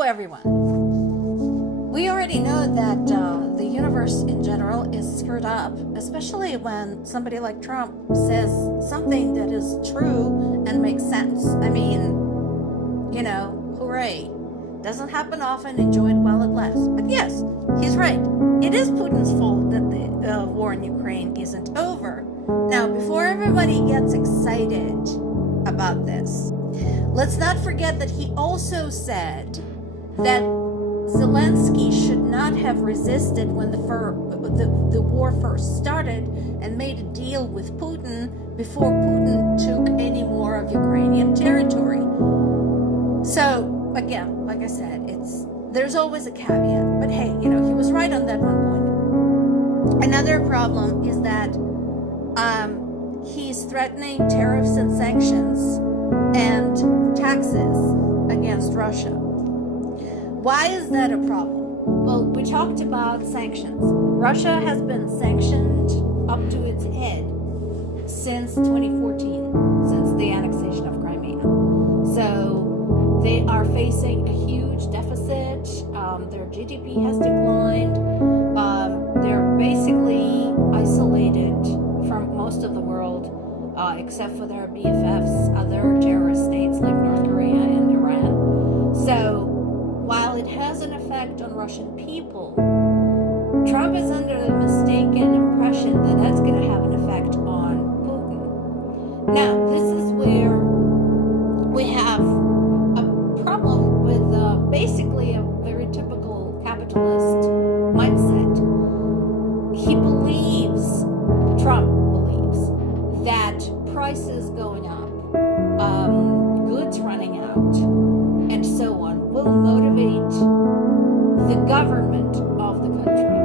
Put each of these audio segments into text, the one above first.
Hello, everyone. We already know that the universe in general is screwed up, especially when somebody like Trump says something that is true and makes sense. I mean, you know, hooray. Doesn't happen often, enjoy it while it lasts. But yes, he's right. It is Putin's fault that the war in Ukraine isn't over. Now, before everybody gets excited about this, let's not forget that he also said that Zelensky should not have resisted when the war first started and made a deal with Putin before Putin took any more of Ukrainian territory. So, again, like I said, there's always a caveat. But hey, you know, he was right on that one point. Another problem is that he's threatening tariffs and sanctions and taxes against Russia. Why is that a problem? Well, we talked about sanctions. Russia has been sanctioned up to its head since 2014, since the annexation of Crimea. So they are facing a huge deficit. Their GDP has declined. They're basically isolated from most of the world, except for their BFFs, other terrorist states like North Korea and Iran. So while it has an effect on Russian people, Trump is under the mistaken impression that that's going to have an effect on Putin. Now, this is where we have a problem with basically a very typical capitalist mindset. Trump believes that prices going up, goods running out, and so on will motivate the government of the country.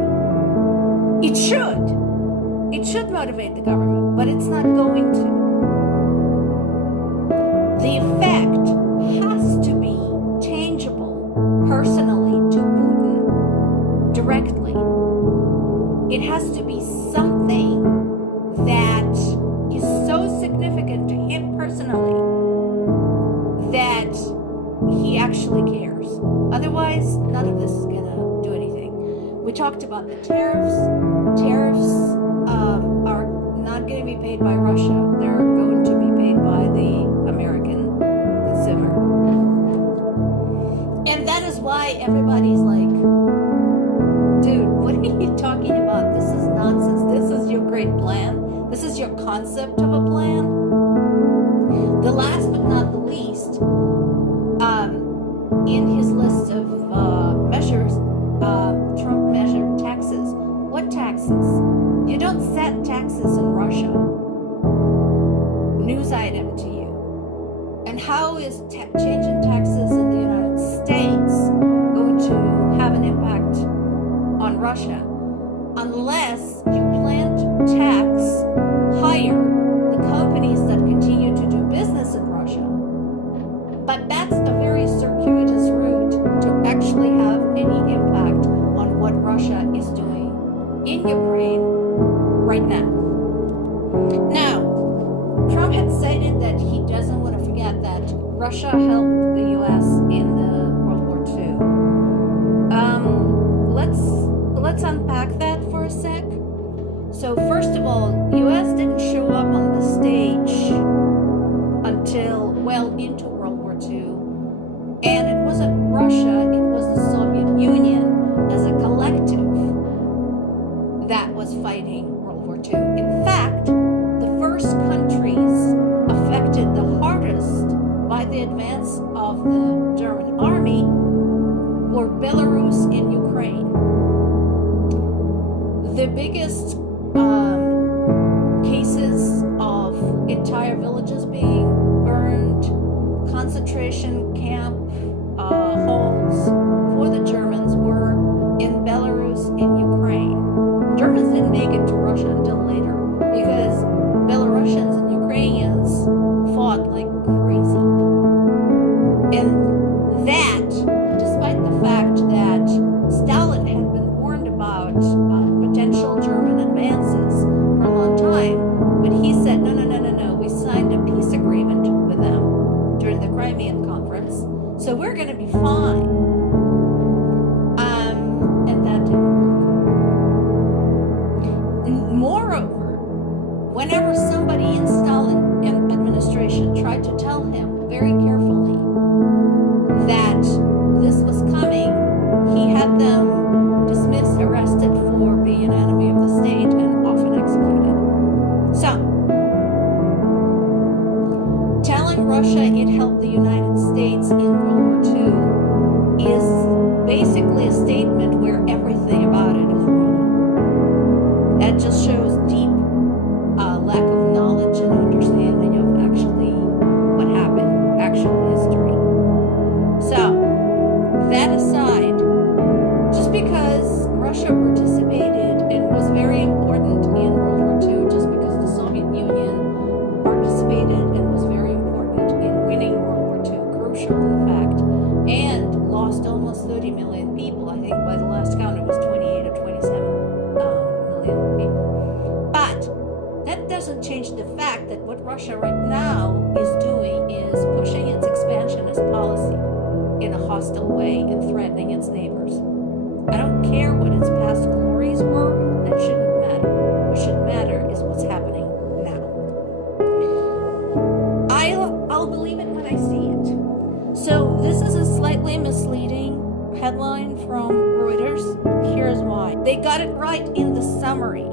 It should. It should motivate the government, but it's not going to. The effect has to be tangible personally to Putin directly. It has to be something that is so significant to him personally that he actually cares. Otherwise, none of this is going to do anything. We talked about the tariffs. Tariffs are not going to be paid by Russia. They're going to be paid by the American consumer. And that is why everybody's like, dude, what are you talking about? This is nonsense. This is your great plan. This is your concept of a plan. The last but not the least, in his list of measures, Trump measured taxes. What taxes? You don't set taxes in Russia. News item to you. And how is changing taxes in the United States going to have an impact on Russia? Unless you plan to tax higher the companies that continue to do business in Russia. But that's a very circuitous route to actually have any impact on what Russia is doing in Ukraine right now. Now, Trump had stated that he doesn't want to forget that Russia helped the U.S. in the World War II. Let's unpack that for a sec. So first of all, U.S. didn't show up on the stage until well into World War II. And it wasn't Russia, it was the Soviet Union as a collective that was fighting World War II. In fact, the first countries affected the hardest by the advance of the German army were Belarus and Ukraine. The biggest cases of entire villages being burned, concentration camp halls for the Germans were in Belarus and Ukraine. Germans didn't make it to Russia until later because Belarusians and Ukrainians fought like crazy. And that, despite the fact that Stalin had been warned about potential German advances for a long time, but he said, no, we signed a peace agreement with them during the Crimean Conference, so we're going to be fine. World War II is basically a statement where everything about it is wrong. That just shows deep lack of knowledge and understanding of actually what happened, actual history. So, that aside, just because Russia participated and was very important in World War II, just because the Soviet Union participated and was very important in winning World War II, crucial in fact, and lost almost 30 million people. I think by the last count it was 28 or 27 million people. But that doesn't change the fact that what Russia right now is doing is pushing its expansionist policy in a hostile way and threatening its neighbors. I don't care what its past glories were, that shouldn't matter. What should matter is what's happening now. I'll believe it when I see it. So this is a slightly misleading headline from Reuters. Here's why. They got it right in the summary.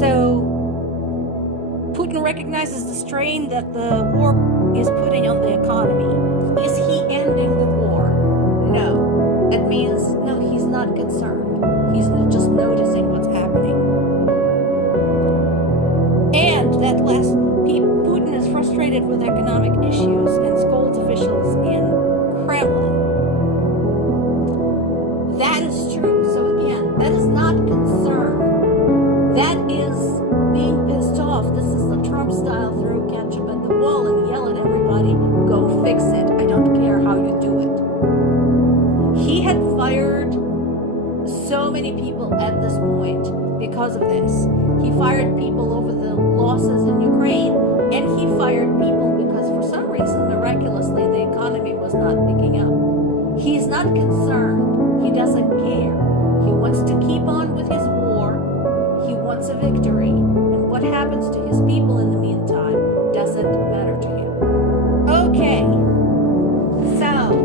So Putin recognizes the strain that the war is putting on the economy. Is he ending the war? No. That means, no, he's not concerned. He's just noticing what's happening. And that Putin is frustrated with economic issues and scolds officials in Kremlin. That is true. So again, that is not concern. That is being pissed off. This is the Trump style, throw ketchup at the wall and yell at everybody, go fix it. I don't care how you do it. He had fired so many people at this point because of this. He fired people over the losses in Ukraine, and he fired people because for some reason, miraculously, the economy was not picking up. He's not concerned. He doesn't care. He wants to keep on with his war. He wants a victory. And what happens to his people in the meantime doesn't matter to him. Okay. So,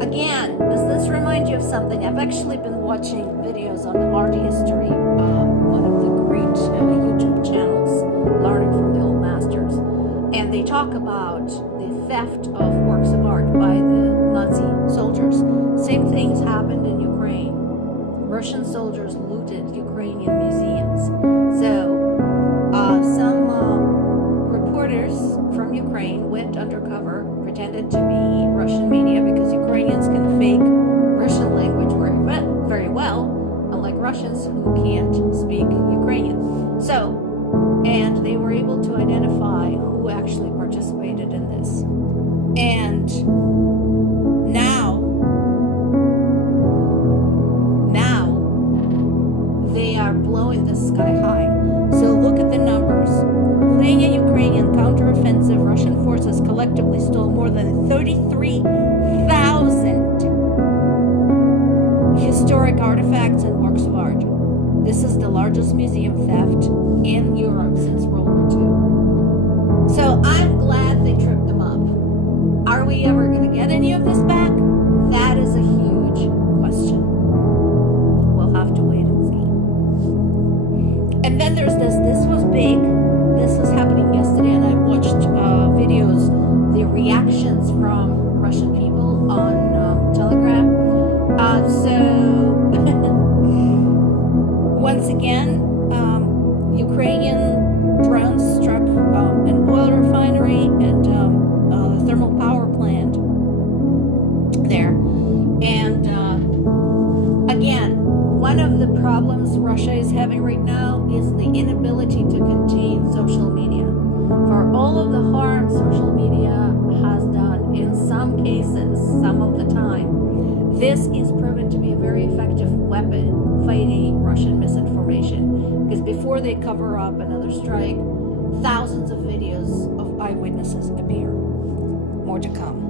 again, does this remind you of something? I've actually been watching videos on art history, one of the great YouTube channels, learning from the old masters. And they talk about the theft of works of art by the Nazi soldiers. Same things happened in Ukraine. Russian soldiers looted Ukrainian museums. So, some reporters from Ukraine went undercover, pretended to be Russian media because Ukrainians can fake Russian language very well, unlike Russians who can't speak Ukrainian. So, and they were able to identify who actually participated in this. And now they are blowing the sky high. So look at the numbers. Fleeing a Ukrainian counteroffensive, Russian forces collectively stole more than 33,000 historic artifacts and works of art. This is the largest museum theft in Europe since World War II. So I'm glad they tripped them up. Are we ever going to get any of this back? That is a huge question. We'll have to wait and see. And then there's this. This was big. This was happening yesterday, and I watched videos, the reactions from Russian people on Telegram. Once again, Ukrainian drones struck an oil refinery and a thermal power plant there. And again, one of the problems Russia is having right now is the inability to contain social media. For all of the harm social media has done in some cases, some of the time, this is proven to be a very effective weapon fighting Russian misinformation. Because before they cover up another strike, thousands of videos of eyewitnesses appear. More to come.